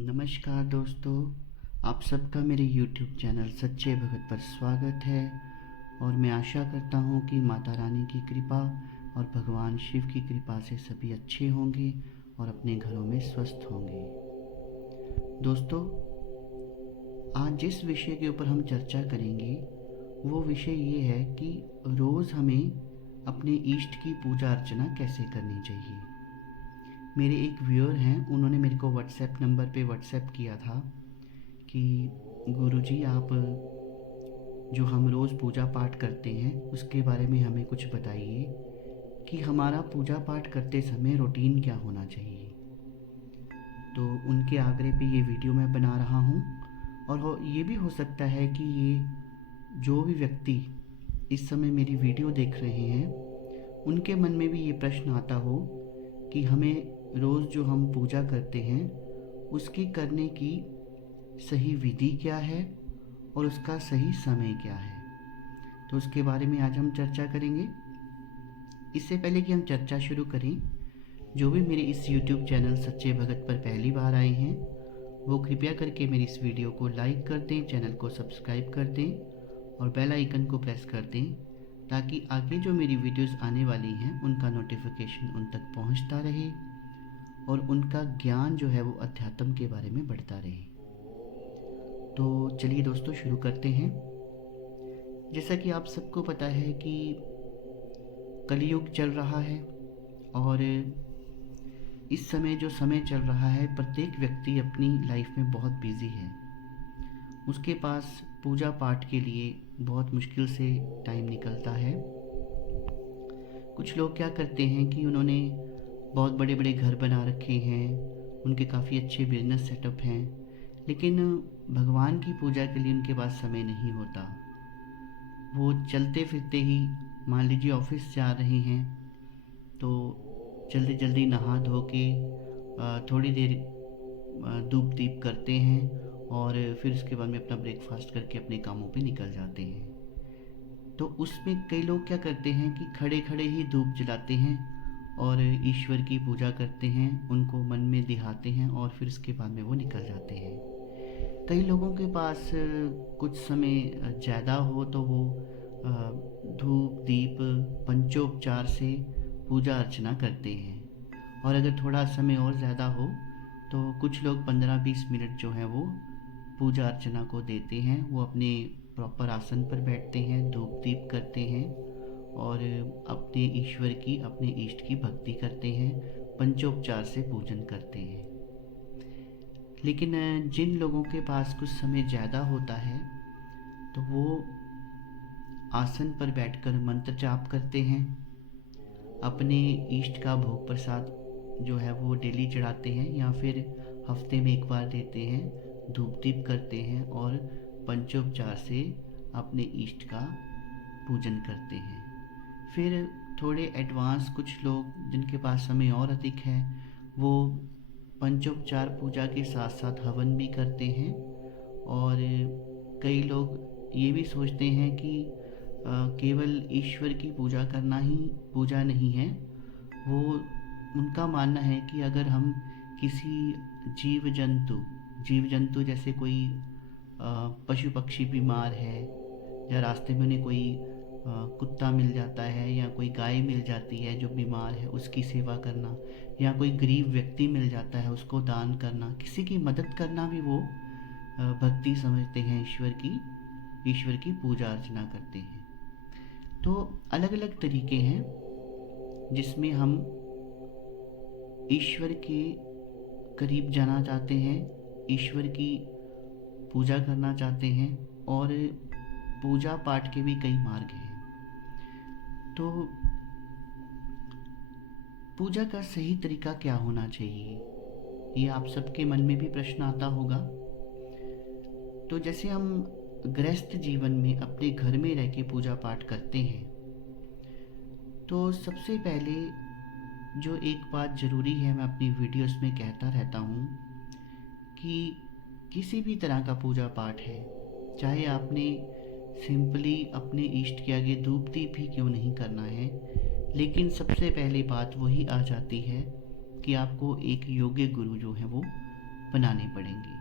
नमस्कार दोस्तों, आप सबका मेरे YouTube चैनल सच्चे भगत पर स्वागत है। और मैं आशा करता हूँ कि माता रानी की कृपा और भगवान शिव की कृपा से सभी अच्छे होंगे और अपने घरों में स्वस्थ होंगे। दोस्तों, आज जिस विषय के ऊपर हम चर्चा करेंगे वो विषय ये है कि रोज़ हमें अपने इष्ट की पूजा अर्चना कैसे करनी चाहिए। मेरे एक व्यूअर हैं, उन्होंने मेरे को व्हाट्सएप नंबर पे व्हाट्सएप किया था कि गुरुजी आप जो हम रोज़ पूजा पाठ करते हैं उसके बारे में हमें कुछ बताइए कि हमारा पूजा पाठ करते समय रूटीन क्या होना चाहिए। तो उनके आग्रह पे ये वीडियो मैं बना रहा हूँ। और ये भी हो सकता है कि ये जो भी व्यक्ति इस समय मेरी वीडियो देख रहे हैं उनके मन में भी ये प्रश्न आता हो कि हमें रोज़ जो हम पूजा करते हैं उसकी करने की सही विधि क्या है और उसका सही समय क्या है। तो उसके बारे में आज हम चर्चा करेंगे। इससे पहले कि हम चर्चा शुरू करें, जो भी मेरे इस YouTube चैनल सच्चे भगत पर पहली बार आए हैं वो कृपया करके मेरी इस वीडियो को लाइक कर दें, चैनल को सब्सक्राइब कर दें और बेल आइकन को प्रेस कर दें ताकि आगे जो मेरी वीडियोस आने वाली हैं उनका नोटिफिकेशन उन तक पहुंचता रहे और उनका ज्ञान जो है वो अध्यात्म के बारे में बढ़ता रहे। तो चलिए दोस्तों शुरू करते हैं। जैसा कि आप सबको पता है कि कलयुग चल रहा है और इस समय जो समय चल रहा है प्रत्येक व्यक्ति अपनी लाइफ में बहुत बिजी है। उसके पास पूजा पाठ के लिए बहुत मुश्किल से टाइम निकलता है। कुछ लोग क्या करते हैं कि उन्होंने बहुत बड़े बड़े घर बना रखे हैं, उनके काफ़ी अच्छे बिजनेस सेटअप हैं, लेकिन भगवान की पूजा के लिए उनके पास समय नहीं होता। वो चलते फिरते ही मान लीजिए ऑफिस जा रहे हैं तो जल्दी जल्दी नहा धो के थोड़ी देर धूप दीप करते हैं और फिर उसके बाद में अपना ब्रेकफास्ट करके अपने कामों पे निकल जाते हैं। तो उसमें कई लोग क्या करते हैं कि खड़े खड़े ही धूप जलाते हैं और ईश्वर की पूजा करते हैं, उनको मन में दिहाते हैं और फिर उसके बाद में वो निकल जाते हैं। कई लोगों के पास कुछ समय ज़्यादा हो तो वो धूप दीप पंचोपचार से पूजा अर्चना करते हैं। और अगर थोड़ा समय और ज़्यादा हो तो कुछ लोग 15-20 मिनट जो है वो पूजा अर्चना को देते हैं। वो अपने प्रॉपर आसन पर बैठते हैं, धूप दीप करते हैं और अपने ईश्वर की, अपने इष्ट की भक्ति करते हैं, पंचोपचार से पूजन करते हैं। लेकिन जिन लोगों के पास कुछ समय ज़्यादा होता है तो वो आसन पर बैठकर मंत्र जाप करते हैं, अपने इष्ट का भोग प्रसाद जो है वो डेली चढ़ाते हैं या फिर हफ्ते में एक बार देते हैं, धूप दीप करते हैं और पंचोपचार से अपने इष्ट का पूजन करते हैं। फिर थोड़े एडवांस कुछ लोग जिनके पास समय और अधिक है वो पंचोपचार पूजा के साथ साथ हवन भी करते हैं। और कई लोग ये भी सोचते हैं कि केवल ईश्वर की पूजा करना ही पूजा नहीं है। वो उनका मानना है कि अगर हम किसी जीव जंतु जैसे कोई पशु पक्षी बीमार है या रास्ते में उन्हें कोई कुत्ता मिल जाता है या कोई गाय मिल जाती है जो बीमार है, उसकी सेवा करना, या कोई गरीब व्यक्ति मिल जाता है उसको दान करना, किसी की मदद करना भी वो भक्ति समझते हैं, ईश्वर की पूजा अर्चना करते हैं। तो अलग अलग तरीके हैं जिसमें हम ईश्वर के करीब जाना चाहते हैं, ईश्वर की पूजा करना चाहते हैं और पूजा पाठ के भी कई मार्ग हैं। तो पूजा का सही तरीका क्या होना चाहिए, ये आप सबके मन में भी प्रश्न आता होगा। तो जैसे हम गृहस्थ जीवन में अपने घर में रह के पूजा पाठ करते हैं तो सबसे पहले जो एक बात ज़रूरी है, मैं अपनी वीडियोस में कहता रहता हूँ कि किसी भी तरह का पूजा पाठ है, चाहे आपने सिंपली अपने इष्ट के आगे धूप दीप ही क्यों नहीं करना है, लेकिन सबसे पहली बात वही आ जाती है कि आपको एक योग्य गुरु जो है वो बनाने पड़ेंगे।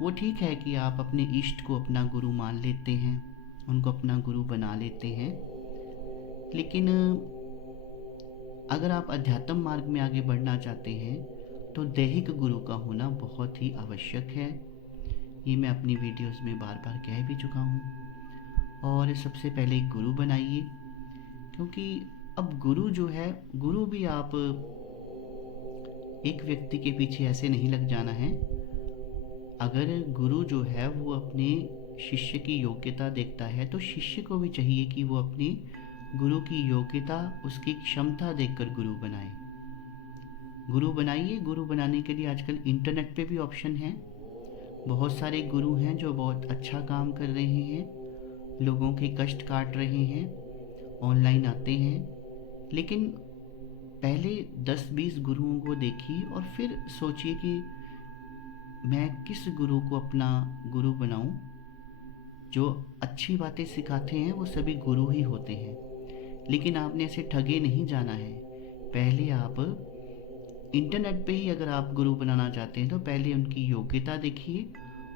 वो ठीक है कि आप अपने इष्ट को अपना गुरु मान लेते हैं, उनको अपना गुरु बना लेते हैं, लेकिन अगर आप अध्यात्म मार्ग में आगे बढ़ना चाहते हैं तो दैहिक गुरु का होना बहुत ही आवश्यक है। ये मैं अपनी वीडियोस में बार बार कह भी चुका हूँ। और सबसे पहले एक गुरु बनाइए, क्योंकि अब गुरु जो है, गुरु भी आप एक व्यक्ति के पीछे ऐसे नहीं लग जाना है। अगर गुरु जो है वो अपने शिष्य की योग्यता देखता है तो शिष्य को भी चाहिए कि वो अपने गुरु की योग्यता, उसकी क्षमता देखकर गुरु बनाए। गुरु बनाइए। गुरु बनाने के लिए आजकल इंटरनेट पे भी ऑप्शन है। बहुत सारे गुरु हैं जो बहुत अच्छा काम कर रहे हैं, लोगों के कष्ट काट रहे हैं, ऑनलाइन आते हैं। लेकिन पहले 10-20 गुरुओं को देखिए और फिर सोचिए कि मैं किस गुरु को अपना गुरु बनाऊं। जो अच्छी बातें सिखाते हैं वो सभी गुरु ही होते हैं, लेकिन आपने ऐसे ठगे नहीं जाना है। पहले आप इंटरनेट पे ही अगर आप गुरु बनाना चाहते हैं तो पहले उनकी योग्यता देखिए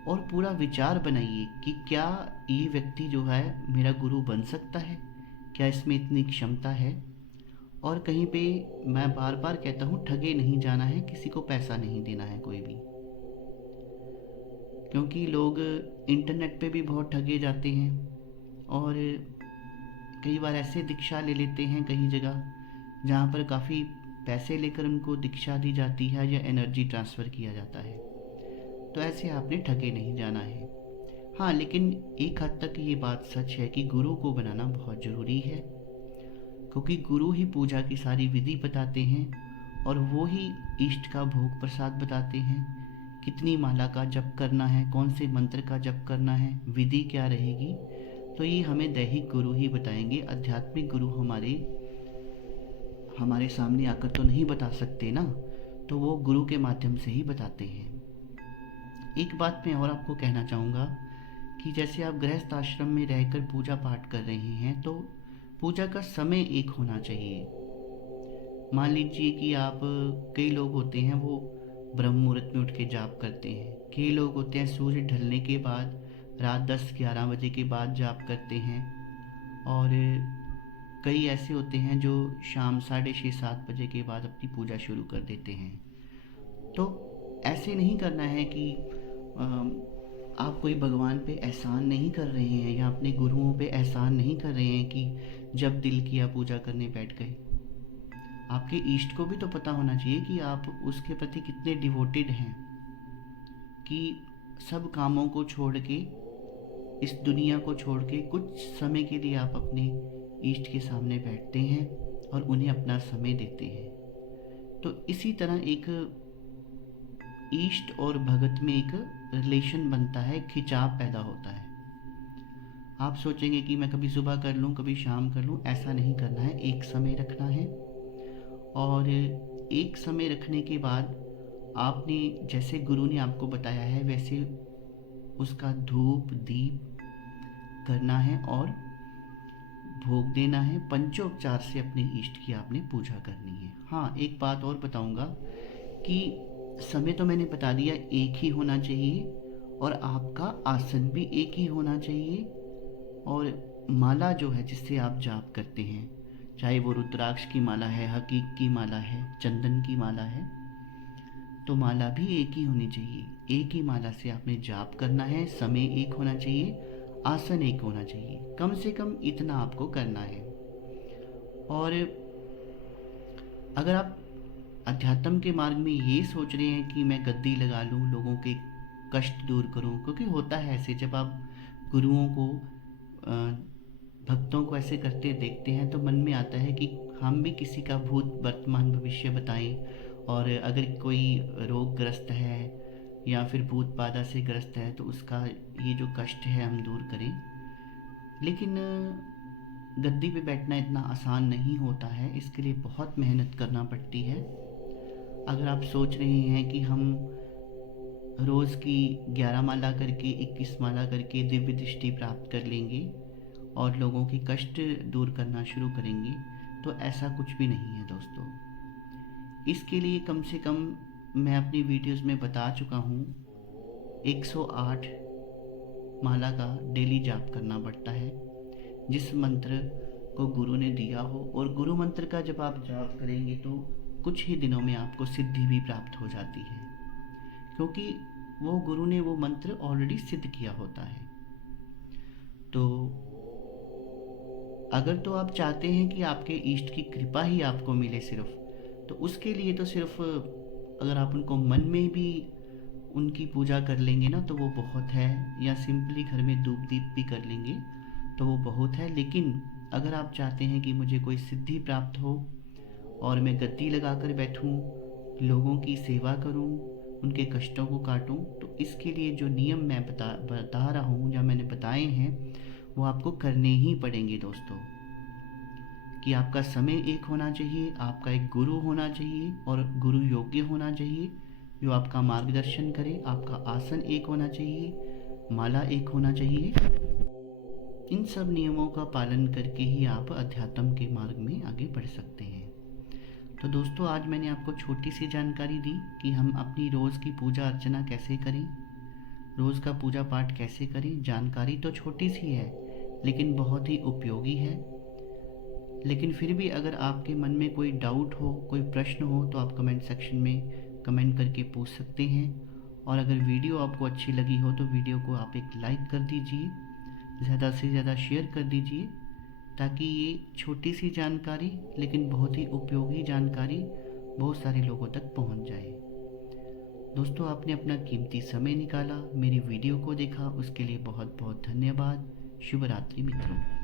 और पूरा विचार बनाइए कि क्या ये व्यक्ति जो है मेरा गुरु बन सकता है, क्या इसमें इतनी क्षमता है। और कहीं पे मैं बार बार कहता हूँ, ठगे नहीं जाना है, किसी को पैसा नहीं देना है कोई भी, क्योंकि लोग इंटरनेट पे भी बहुत ठगे जाते हैं और कई बार ऐसे दीक्षा ले लेते हैं कई जगह जहाँ पर काफ़ी पैसे लेकर उनको दीक्षा दी जाती है या एनर्जी ट्रांसफ़र किया जाता है। तो ऐसे आपने ठगे नहीं जाना है। हाँ, लेकिन एक हद तक ये बात सच है कि गुरु को बनाना बहुत ज़रूरी है, क्योंकि गुरु ही पूजा की सारी विधि बताते हैं और वो ही इष्ट का भोग प्रसाद बताते हैं। कितनी माला का जप करना है, कौन से मंत्र का जप करना है, विधि क्या रहेगी, तो ये हमें दैहिक गुरु ही बताएंगे। आध्यात्मिक गुरु हमारे सामने आकर तो नहीं बता सकते ना, तो वो गुरु के माध्यम से ही बताते हैं। एक बात मैं और आपको कहना चाहूँगा कि जैसे आप गृहस्थ आश्रम में रहकर पूजा पाठ कर रहे हैं तो पूजा का समय एक होना चाहिए। मान लीजिए कि आप, कई लोग होते हैं वो ब्रह्म मुहूर्त में उठ के जाप करते हैं, कई लोग होते हैं सूर्य ढलने के बाद रात 10-11 बजे के बाद जाप करते हैं, और कई ऐसे होते हैं जो शाम 6:30-7 बजे के बाद अपनी पूजा शुरू कर देते हैं। तो ऐसे नहीं करना है कि आप कोई भगवान पे एहसान नहीं कर रहे हैं या अपने गुरुओं पे एहसान नहीं कर रहे हैं कि जब दिल किया पूजा करने बैठ गए। आपके इष्ट को भी तो पता होना चाहिए कि आप उसके प्रति कितने डिवोटेड हैं, कि सब कामों को छोड़ के, इस दुनिया को छोड़ के कुछ समय के लिए आप अपने इष्ट के सामने बैठते हैं और उन्हें अपना समय देते हैं। तो इसी तरह एक इष्ट और भगत में एक रिलेशन बनता है, खिंचाव पैदा होता है। आप सोचेंगे कि मैं कभी सुबह कर लूँ, कभी शाम कर लूँ, ऐसा नहीं करना है। एक समय रखना है, और एक समय रखने के बाद आपने जैसे गुरु ने आपको बताया है वैसे उसका धूप दीप करना है और भोग देना है। पंचोपचार से अपने इष्ट की आपने पूजा करनी है। हाँ, एक बात और बताऊंगा कि समय तो मैंने बता दिया, एक ही होना चाहिए, और आपका आसन भी एक ही होना चाहिए, और माला जो है जिससे आप जाप करते हैं, चाहे वो रुद्राक्ष की माला है, हकीक की माला है, चंदन की माला है, तो माला भी एक ही होनी चाहिए। एक ही माला से आपने जाप करना है, समय एक होना चाहिए, आसन एक होना चाहिए। कम से कम इतना आपको करना है। और अगर आप अध्यात्म के मार्ग में ये सोच रहे हैं कि मैं गद्दी लगा लूँ, लोगों के कष्ट दूर करूँ, क्योंकि होता है ऐसे, जब आप गुरुओं को, भक्तों को ऐसे करते देखते हैं तो मन में आता है कि हम भी किसी का भूत वर्तमान भविष्य बताएं, और अगर कोई रोगग्रस्त है या फिर भूत बाधा से ग्रस्त है तो उसका ये जो कष्ट है हम दूर करें। लेकिन गद्दी पे बैठना इतना आसान नहीं होता है, इसके लिए बहुत मेहनत करना पड़ती है। अगर आप सोच रहे हैं कि हम रोज़ की 11 माला करके, 21 माला करके दिव्य दृष्टि प्राप्त कर लेंगे और लोगों के कष्ट दूर करना शुरू करेंगे, तो ऐसा कुछ भी नहीं है दोस्तों। इसके लिए कम से कम मैं अपनी वीडियोस में बता चुका हूँ, 108 माला का डेली जाप करना पड़ता है, जिस मंत्र को गुरु ने दिया हो। और गुरु मंत्र का जब आप जाप करेंगे तो कुछ ही दिनों में आपको सिद्धि भी प्राप्त हो जाती है, क्योंकि वो गुरु ने वो मंत्र ऑलरेडी सिद्ध किया होता है। तो अगर तो आप चाहते हैं कि आपके इष्ट की कृपा ही आपको मिले सिर्फ, तो उसके लिए तो सिर्फ अगर आप उनको मन में भी उनकी पूजा कर लेंगे ना तो वो बहुत है, या सिंपली घर में धूप दीप भी कर लेंगे तो वो बहुत है। लेकिन अगर आप चाहते हैं कि मुझे कोई सिद्धि प्राप्त हो और मैं गद्दी लगाकर बैठूं, लोगों की सेवा करूं, उनके कष्टों को काटूं, तो इसके लिए जो नियम मैं बता रहा हूं, या मैंने बताए हैं, वो आपको करने ही पड़ेंगे दोस्तों। कि आपका समय एक होना चाहिए, आपका एक गुरु होना चाहिए और गुरु योग्य होना चाहिए जो आपका मार्गदर्शन करे, आपका आसन एक होना चाहिए, माला एक होना चाहिए। इन सब नियमों का पालन करके ही आप अध्यात्म के मार्ग में आगे बढ़ सकते हैं। तो दोस्तों, आज मैंने आपको छोटी सी जानकारी दी कि हम अपनी रोज़ की पूजा अर्चना कैसे करें, रोज़ का पूजा पाठ कैसे करें। जानकारी तो छोटी सी है लेकिन बहुत ही उपयोगी है। लेकिन फिर भी अगर आपके मन में कोई डाउट हो, कोई प्रश्न हो, तो आप कमेंट सेक्शन में कमेंट करके पूछ सकते हैं। और अगर वीडियो आपको अच्छी लगी हो तो वीडियो को आप एक लाइक कर दीजिए, ज़्यादा से ज़्यादा शेयर कर दीजिए, ताकि ये छोटी सी जानकारी लेकिन बहुत ही उपयोगी जानकारी बहुत सारे लोगों तक पहुंच जाए। दोस्तों, आपने अपना कीमती समय निकाला, मेरी वीडियो को देखा, उसके लिए बहुत बहुत धन्यवाद। शुभ रात्रि मित्रों।